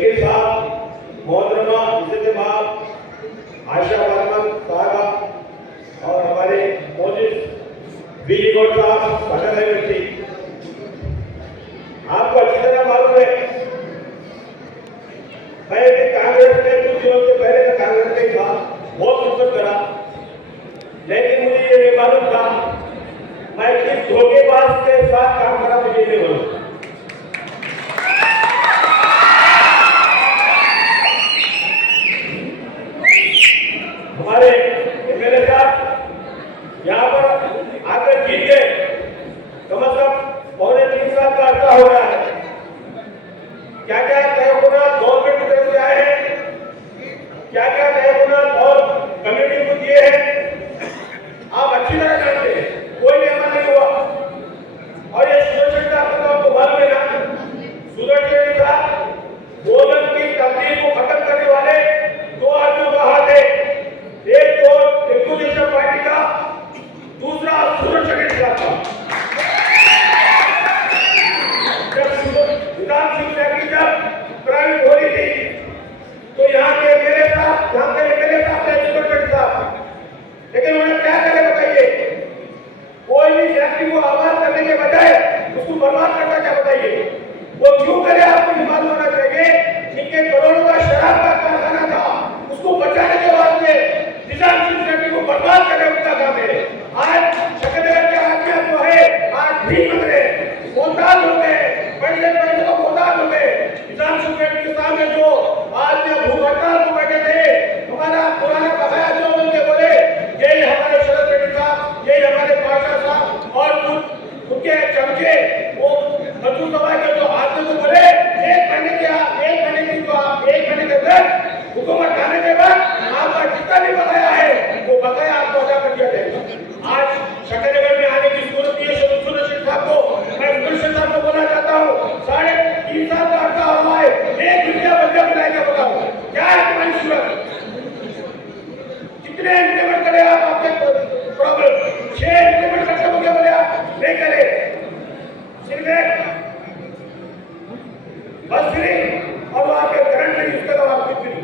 शकील साहब, मोहतरमा इज्जत बाप, आशा वर्मन साहबा और हमारे मौजूद बीजी गौड़ साहब पटना यूनिवर्सिटी। आपको अच्छी तरह मालूम है मैं कांग्रेस में कुछ दिनों से पहले का कांग्रेस में था, बहुत सुंदर करा, लेकिन मुझे ये नहीं मालूम था मैं किस धोखेबाज के साथ काम करा, मुझे नहीं मालूम। हमारे एमएलए साहब यहाँ पर आकर जीत गए, कम से कम पौने 3 साल का अर्सा हो रहा है। क्या क्या तय होना गवर्नमेंट की तरफ से आए हैं, क्या क्या तय होना और कम्युनिटी को दिए हैं, आप अच्छी तरह जानते हैं, कोई भी अमल नहीं हुआ। और ये सुदर्शन साहब को आपको मालूम है ना, सुदर्शन साहब भोजन की तब्दीली को खत्म करने वाले 2 आदमियों का हाथ है, एक तो तेलुगुदेशम पार्टी का, दूसरा सुदर्शन साहब का। प्राइवेट हो रही थी तो यहाँ के एमएलए साहब सुदर्शन साहब, लेकिन उन्होंने क्या करे बताइए, कोई भी फैक्ट्री को आबाद करने के बजाय उसको बर्बाद करना क्या बताइए, वो क्यों करे आपको ये मालूम होना चाहिए। इनके करोड़ों का शराब का कारखाना था, उसको बचाने के वास्ते निजाम फैक्ट्री को बर्बाद करने उनका काम है। आज शकनगर के आदमी जो है आज भीख मांग रहे हैं, मोहताज हो गए, पैसे तो मोहताज हो गए। निजाम फैक्ट्री के सामने जो आज भूख हड़ताल को बैठे थे, हमारा पुराना बकाया जो उनके बोले यही हमारे शरद रेड्डी साहब, यही हमारे पाशा साहब और उनके चमचे वो मजदूर सभा के जो आदमी को बोले 1 महीने के अंदर हुकूमत आने के बाद आपका जितना भी बकाया है वो बकाया आपको अदा कर दिया जाएगा। आज शकनगर में आने की जरूरत नहीं है। सुदर्शन साहब को मैं सुदर्शन साहब को बोलना चाहता हूँ, 3.5 साल का अर्सा हुआ है, एक दुनिया बच्चा बुलाएगा, बताओ क्या है तुम्हारी सूरत, कितने इंप्लीमेंट करे आप आपके प्रॉब्लम, 6 इंप्लीमेंट करते हो क्या बोले आप नहीं करे, सिर्फ एक बस फ्री और वहां पे करंट फ्री, उसके अलावा कुछ फ्री।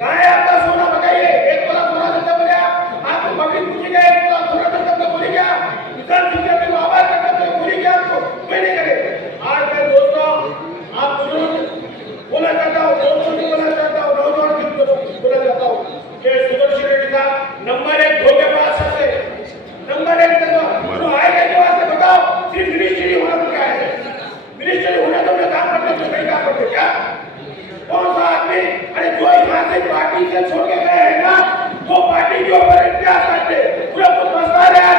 कहाँ है आपका सोना बताइए, 1 तोला सोना देते बोले आपको पब्लिक पूछेगा 1 तोला सोना देते तो बोली क्या किसान जिंदगी को आबाद करते तो बोली क्या आपको कोई नहीं करे। आज मैं दोस्तों आप बोलना चाहता हूँ, दोस्तों को बोलना चाहता हूँ, नौजवान को बोलना चाहता हूँ कि सुदर्शन रेड्डी साहब नंबर 1 धोखेबाज सबसे नंबर 1 जो आएगा के वास्ते बताओ सिर्फ मिनिस्ट्री होना तो क्या है, मिनिस्ट्री होने तो उन्हें काम करते तो नहीं काम करते क्या, कौन सा आदमी, अरे जो यहाँ से पार्टी से छोड़ के गए हैं ना, वो पार्टी के ऊपर इतिहास करते पूरा कुछ मसला है।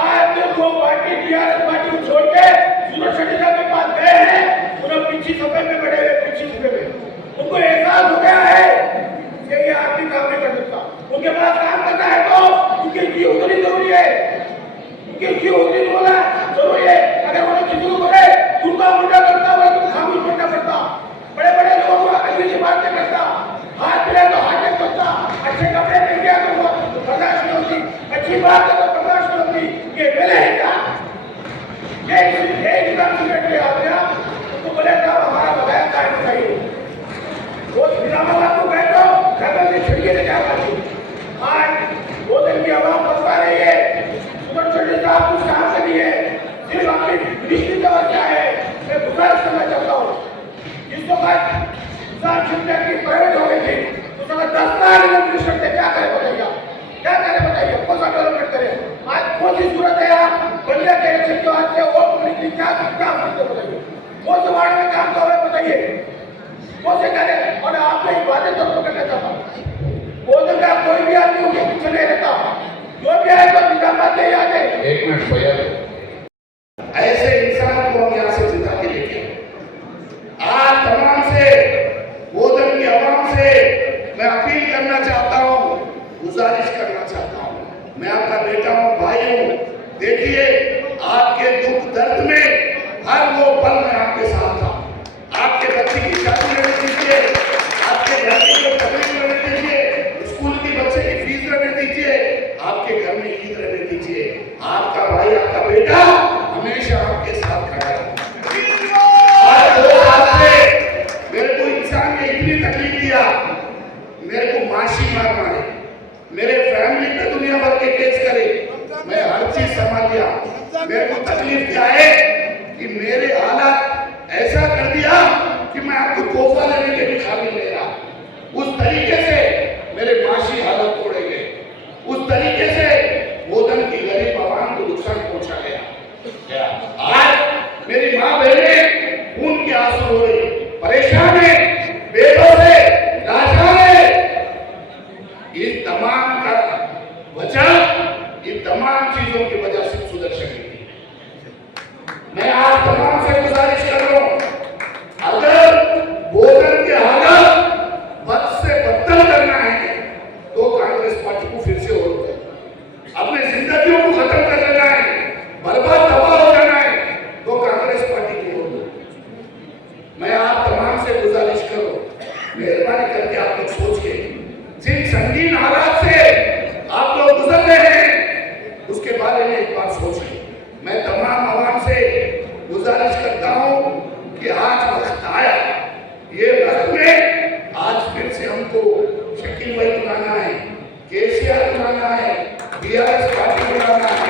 आज जो पार्टी टीआरएस पार्टी को छोड़ के सुदर्शन साहब के पास गए हैं, पूरा पीछे सफे में बैठे हुए, पीछे सफे में उनको एहसास हो गया है कि ये आदमी काम नहीं कर सकता, उनके पास काम करना है तो उनकी जी उतनी जरूरी है, उनकी जी उतनी बोला जरूरी है। अगर उन्हें किसी को बोले तुमका मुंडा करता हुआ तुम खामोश बनना पड़ता, बड़े बड़े लोगों को अगली की बात नहीं करता, हाथ मिले तो हाथ नहीं करता, अच्छे कपड़े पहन गया तो बर्दाश्त नहीं होती, अच्छी बात है तो बर्दाश्त नहीं होती, ये मिले है क्या, ये निजाम फैक्ट्री आ गया तो बोले साहब हमारा बकाया कायम चाहिए, वो निजामाबाद को बैठो घर में छिड़के ले जाओ। आज 2 दिन की आवाम बता रही है, सुदर्शन साहब कुछ काम के लिए सिर्फ अपनी मिनिस्ट्री का क्या है, मैं गुजारिश करना चाहता हूँ जिस वक्त की प्राइवेट हो गई थी उस वक्त 10 साल मिनिस्टर थे, क्या करे बताइए, क्या करे बताइए, कौन सा डेवलपमेंट करे, आज कौन सी सूरत है आप बंदिया के इलेक्शन के बाद से वो निकली क्या करते बताइए, कौन से वार्ड में काम कर रहे बताइए, कौन से करे। और आपने इबादत तो करना चाहता हूँ, भोजन का कोई भी आदमी उनके पीछे नहीं रहता, जो भी आए तो निजामाबाद ले आते। 1 मिनट भैया, ऐसे इंसान को हम यहाँ से जिता के लेके आज तमाम से बोधन की आवाम से मैं अपील करना चाहता हूँ, गुजारिश करना चाहता हूँ, मैं आपका बेटा हूँ, भाई हूँ, देखिए आपके दुख दर्द में हर वो पल में आपके साथ था, आपके बच्चे की शादी रहने दीजिए, आपके घर की तकलीफ रहने दीजिए, स्कूल की बच्चे की फीस रहने दीजिए, आपके घर में ईद रहने दीजिए, आपका भाई आपका बेटा हमेशा आपके साथ खड़ा है। मेरे को इंसान संभाल लिया। मेरे को तकलीफ क्या है कि मेरे हालात ऐसा कर दिया कि मैं आपको तोहफा लेने के भी काबिल नहीं रहा। उस तरीके से मेरे माशी हालत तोड़े गए, उस तरीके से बोधन की गरीब आवाम को नुकसान पहुंचा गया। आज मेरी माँ बहनें खून के आंसू रो रही, परेशान है, बेबस है, लाचार है। इस तमाम का वजह इन तमाम चीजों की वजह से सुदर्शन थी। मैं आज तमाम से गुजारिश कर रहा हूं, अगर बोधन के हालात बद से बदतर करना है तो कांग्रेस पार्टी को फिर से और अपने जिंदगियों को खत्म कर लेना है, बर्बाद तबाह हो जाना है तो कांग्रेस पार्टी को और मैं आप तमाम से गुजारिश करूं, मेहरबानी करके आप लोग सोचिए, जिन संगीन हालात से आप लोग गुजर रहे हैं उसके बारे में एक बार सोचिए। मैं तमाम आवाम से गुजारिश करता हूं कि आज वक्त आया, ये वक्त में आज फिर से हमको शकील भाई बुलाना है, केसीआर बुलाना है, बीआरएस पार्टी बुलाना है,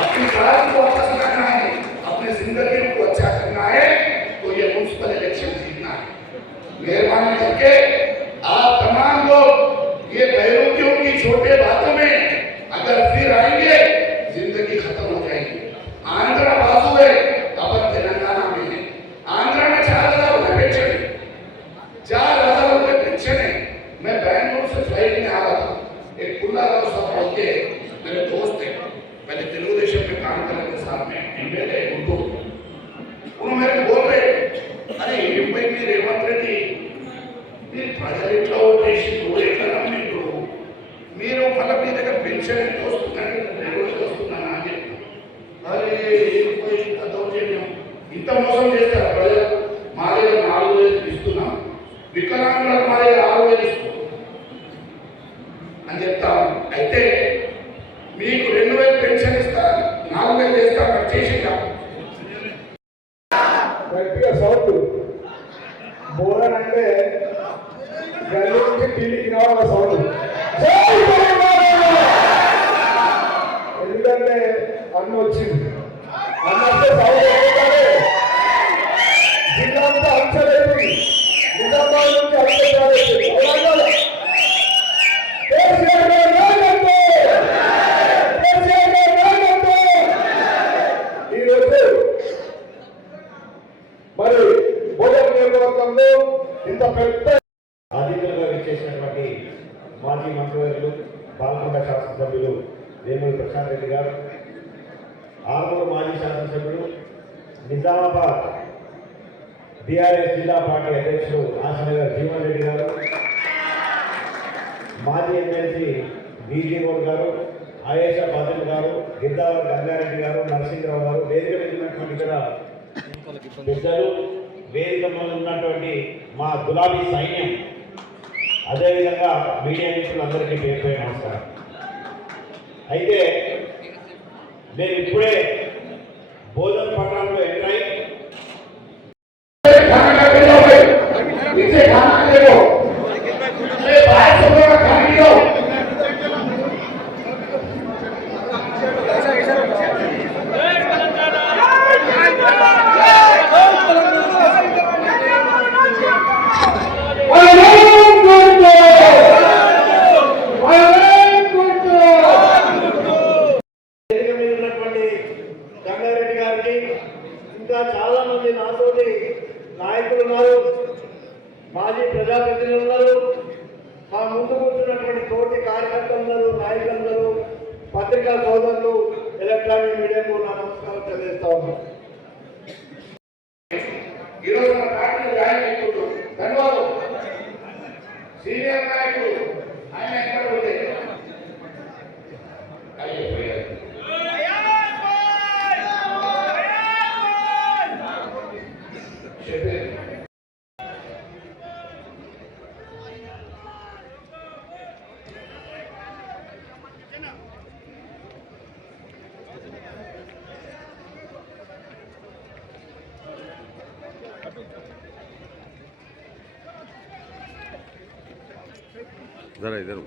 अपनी बात को वापस लाना है, अपने जिंदगी को अच्छा करना है तो ये म्युनिसिपल इलेक्शन जीतना है। मेहरबानी करके आप तमाम लोग ये बहरूपियों की छोटे बातों में अगर फिर आएंगे जिंदगी खत्म हो जाएगी। आंध्रा बाजू है, अब तेलंगाना में है। आंध्रा में 4,000 रुपए पेंशन है, 4,000 रुपए पेंशन है। मैं बैंगलोर से फ्लाइट में आ रहा था, एक पुल्लाराव साहब बोल के मेरे दोस्त है, पहले तेलुगुदेशम में काम कर रहे थे, साथ में एमएलए गुंटूर। उन्होंने मेरे को बोल रहे, अरे मुंबई में रेवंत रेड्डी ప్రజలు ఇట్లా ఓటేసి ఎట్లా నమ్మిండ్రు మీరు మళ్ళీ మీ దగ్గర పెన్షన్ ఎంత వస్తుందని రెగ్యులర్ వస్తుందని అని చెప్పి అరే ఇంత దౌర్జన్యం, ఇంత మోసం చేస్తారు ప్రజలు. మా దగ్గర 4,000 ఇస్తున్నాం, వికలాంగులకు మా దగ్గర 6,000 ఇస్తున్నాం అని చెప్తాను. అయితే మీకు 2,000 పెన్షన్ ఇస్తారు, 4,000 చేస్తారు, అది చేసిందా? గట్టిగా సౌత్ బోరన్ అంటే గల్లి నుంచి టీవీకి రావాల సౌండ్. ఎందుకంటే అన్న వచ్చింది, అన్న వస్తే సౌండ్ జిల్లా అంతా అంచలేదు, నిజామాబాద్ నుంచి అంచలేదు. ఈరోజు మరి బోధన్ నియోజకవర్గంలో ఇంత పెద్ద అధికారులుగా విచ్చేసినటువంటి మాజీ మంత్రివర్యులు బాల్కొండ శాసనసభ్యులు వేమూరి ప్రశాంత్ రెడ్డి గారు, ఆర్మూరు మాజీ శాసనసభ్యులు, నిజామాబాద్ బీఆర్ఎస్ జిల్లా పార్టీ అధ్యక్షులు ఆసనగర్ జీవన్ రెడ్డి గారు, మాజీ ఎమ్మెల్సీ బీజీగౌడ్ గారు, ఆయేషా పాటిల్ గారు, గిద్దావర్ గంగారెడ్డి గారు, నరసింహరావు గారు, వేదిక మీద ఉన్నటువంటి ఇక్కడ పెద్దలు, వేదిక మీద ఉన్నటువంటి మా గులాబీ సైన్యం, అదేవిధంగా మీడియా మిత్రులందరికీ పేరు పేరు నమస్కారం. అయితే నేను ఇప్పుడే బోధన్ పట్టణంలో ఎంటర్ అయి గంగారెడ్డి గారికి, ఇంకా చాలా మంది నాతోటి నాయకులు ఉన్నారు, మాజీ ప్రజాప్రతినిధులు ఉన్నారు, మా ముందు కూర్చున్నటువంటి తోటి కార్యకర్తలు, నాయకులందరూ, పత్రికా సోదరులు, ఎలక్ట్రానిక్ మీడియాకు నా నమస్కారం తెలియజేస్తా ఉన్నాను. ఈరోజు మన పార్టీలో జాయిన్ అయిపోతూ ధన్యవాదాలు. సీనియర్ నాయకులు ఆయన ఎక్కడ ఉంటే అయిపోయారు. जरा इधर